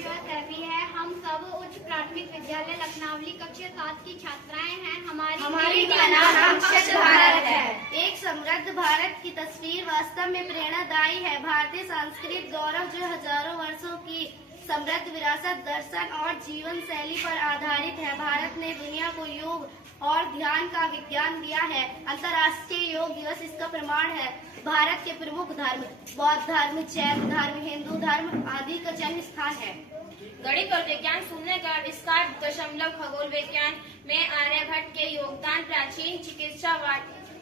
जो सैफी है। हम सब उच्च प्राथमिक विद्यालय लखनऊ कक्षा 7 की छात्राएं हैं। हमारी का नाम स्वच्छ भारत है। एक समृद्ध भारत की तस्वीर वास्तव में प्रेरणादायी है। भारतीय सांस्कृतिक गौरव जो हजारों वर्षों की समृद्ध विरासत, दर्शन और जीवन शैली पर आधारित है। भारत ने दुनिया को योग और ध्यान का विज्ञान दिया है। अंतर्राष्ट्रीय योग दिवस इसका प्रमाण है। भारत के प्रमुख धर्म बौद्ध धर्म, जैन धर्म, हिंदू धर्म आदि का जन्म स्थान है। गणित और विज्ञान शून्य का आविष्कार, दशमलव खगोल विज्ञान में आर्यभट्ट के योगदान, प्राचीन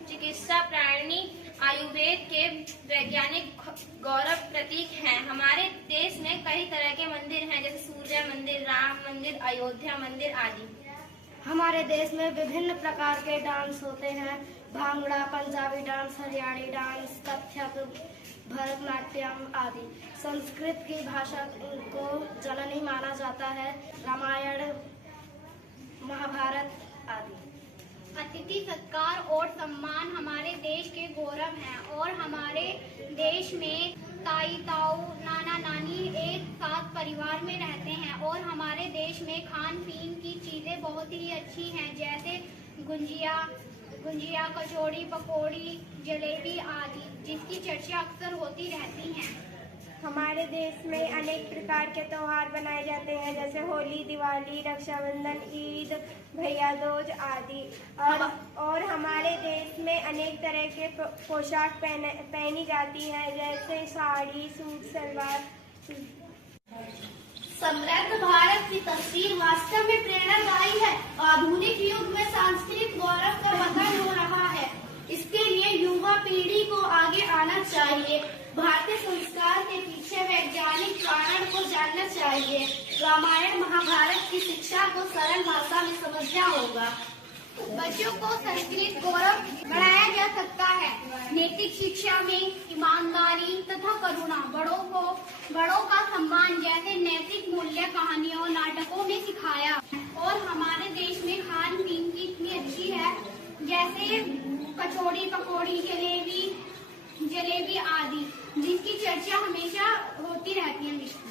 चिकित्सा प्रणाली आयुर्वेद के वैज्ञानिक गौरव प्रतीक हैं। हमारे देश में कई तरह के मंदिर हैं, जैसे सूर्य मंदिर, राम मंदिर, अयोध्या मंदिर आदि। हमारे देश में विभिन्न प्रकार के डांस होते हैं। भांगड़ा, पंजाबी डांस, हरियाणी डांस, कथक, भरतनाट्यम आदि। संस्कृत की भाषा को जननी माना जाता है। रामायण, महाभारत आदि। अतिथि सत्कार और सम्मान हमारे देश के गौरव हैं और हमारे देश में ताई ताऊ, नाना नानी एक साथ परिवार में रहते हैं और हमारे देश में खान पीन की चीजें बहुत ही अच्छी हैं, जैसे गुंजिया, कचौड़ी, पकौड़ी, जलेबी आदि, जिसकी चर्चा अक्सर होती रहती हैं। हमारे देश में अनेक प्रकार के त्योहार मनाए जाते हैं, जैसे होली, दिवाली, रक्षाबंधन, ईद, भैया दूज आदि। और हमारे देश में अनेक तरह के पोशाक पहनी जाती है, जैसे साड़ी, सूट, सलवार। समृद्ध भारत की तस्वीर वास्तव में प्रेरणादायी है। आधुनिक युग में सांस्कृतिक गौरव का पतन हो रहा है। इसके लिए युवा पीढ़ी को आगे आना चाहिए। भारतीय संस्कार के पीछे वैज्ञानिक कारण को जानना चाहिए। रामायण, महाभारत की शिक्षा को सरल भाषा में समझना होगा। बच्चों को संस्कृत गौरव बढ़ाया जा सकता है। नैतिक शिक्षा में ईमानदारी तथा करुणा, बड़ों का सम्मान जैसे नैतिक मूल्य कहानियों, नाटकों में सिखाया। और हमारे देश में खान पीन की इतनी अच्छी है, जैसे कचौड़ी, पकौड़ी, जलेबी आदि, जिसकी चर्चा हमेशा होती रहती है।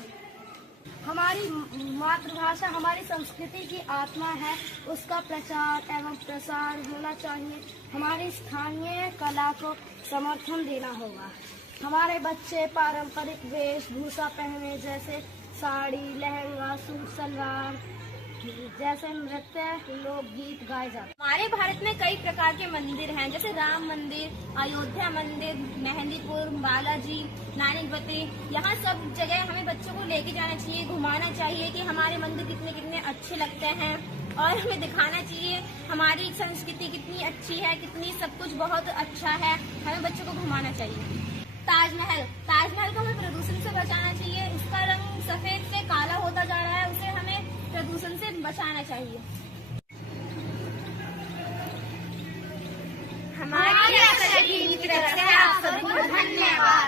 हमारी मातृभाषा हमारी संस्कृति की आत्मा है। उसका प्रचार एवं प्रसार होना चाहिए। हमारी स्थानीय कला को समर्थन देना होगा। हमारे बच्चे पारंपरिक वेशभूषा पहने, जैसे साड़ी, लहंगा, सूट, सलवार जैसे नृत्य, लोकगीत गाए जाते हैं। हमारे भारत में कई प्रकार के मंदिर हैं, जैसे राम मंदिर, अयोध्या मंदिर, मेहंदीपुर, बालाजी, नानीपति। यहाँ सब जगह हमें बच्चों को लेके जाना चाहिए, घुमाना चाहिए कि हमारे मंदिर कितने अच्छे लगते हैं और हमें दिखाना चाहिए हमारी संस्कृति कितनी अच्छी है, कितनी सब कुछ बहुत अच्छा है। हमें बच्चों को घुमाना चाहिए। ताजमहल को हमें प्रदूषण से बचाना चाहिए। इसका रंग सफेद से काला होता जा रहा है, उसे हमें प्रदूषण से बचाना चाहिए।